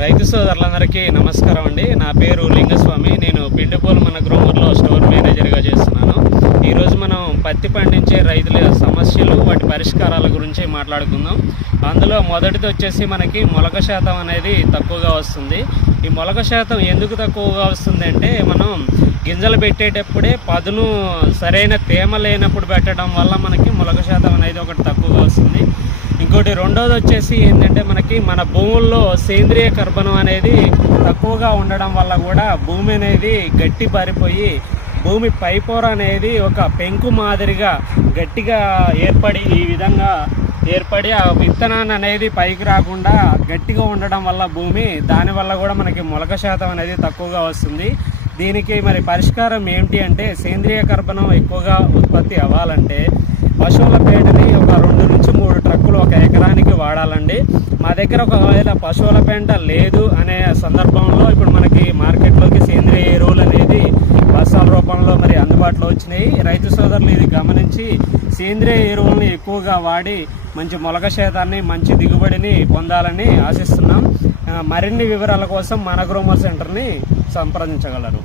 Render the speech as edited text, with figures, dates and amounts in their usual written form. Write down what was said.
రైతు సోదరులందరికీ నమస్కారం అండి. నా పేరు లింగస్వామి. నేను పిండిపోలు మన గ్రోమర్లో స్టోర్ మేనేజర్గా చేస్తున్నాను. ఈరోజు మనం పత్తి పండించే రైతుల సమస్యలు, వాటి పరిష్కారాల గురించి మాట్లాడుకుందాం. అందులో మొదటిది వచ్చేసి మనకి మొలక శాతం అనేది తక్కువగా వస్తుంది. ఈ మొలక శాతం ఎందుకు తక్కువగా వస్తుంది అంటే, మనం గింజలు పెట్టేటప్పుడే పదును సరైన తేమ లేనప్పుడు పెట్టడం వల్ల మనకి మొలక శాతం అనేది ఒకటి తక్కువగా వస్తుంది. ఇంకోటి రెండోది వచ్చేసి ఏంటంటే, మనకి మన భూముల్లో సేంద్రియ కర్బనం అనేది తక్కువగా ఉండడం వల్ల కూడా భూమి అనేది గట్టి పారిపోయి భూమి పైపొర అనేది ఒక పెంకు మాదిరిగా గట్టిగా ఏర్పడి ఈ విధంగా ఏర్పడి ఆ విత్తనాన్ని అనేది పైకి రాకుండా గట్టిగా ఉండడం వల్ల భూమి, దానివల్ల కూడా మనకి మొలక శాతం అనేది తక్కువగా వస్తుంది. దీనికి మరి పరిష్కారం ఏమిటి అంటే, సేంద్రియ కర్బనం ఎక్కువగా ఉత్పత్తి అవ్వాలంటే పశువుల పేడని ఒక 2 నుంచి 3 ట్రక్కులు ఒక ఎకరానికి వాడాలండి. మా దగ్గర ఒకవేళ పశువుల పెంట లేదు అనే సందర్భంలో ఇప్పుడు మనకి మార్కెట్లోకి సేంద్రియ ఎరువులు అనేది బస్తాల రూపంలో మరి అందుబాటులో వచ్చినాయి. రైతు సోదరులు ఇది గమనించి సేంద్రియ ఎరువులను ఎక్కువగా వాడి మంచి మొలక శాతాన్ని, మంచి దిగుబడిని పొందాలని ఆశిస్తున్నాం. మరిన్ని వివరాల కోసం మన గ్రోమర్ సెంటర్ని సంప్రదించగలరు.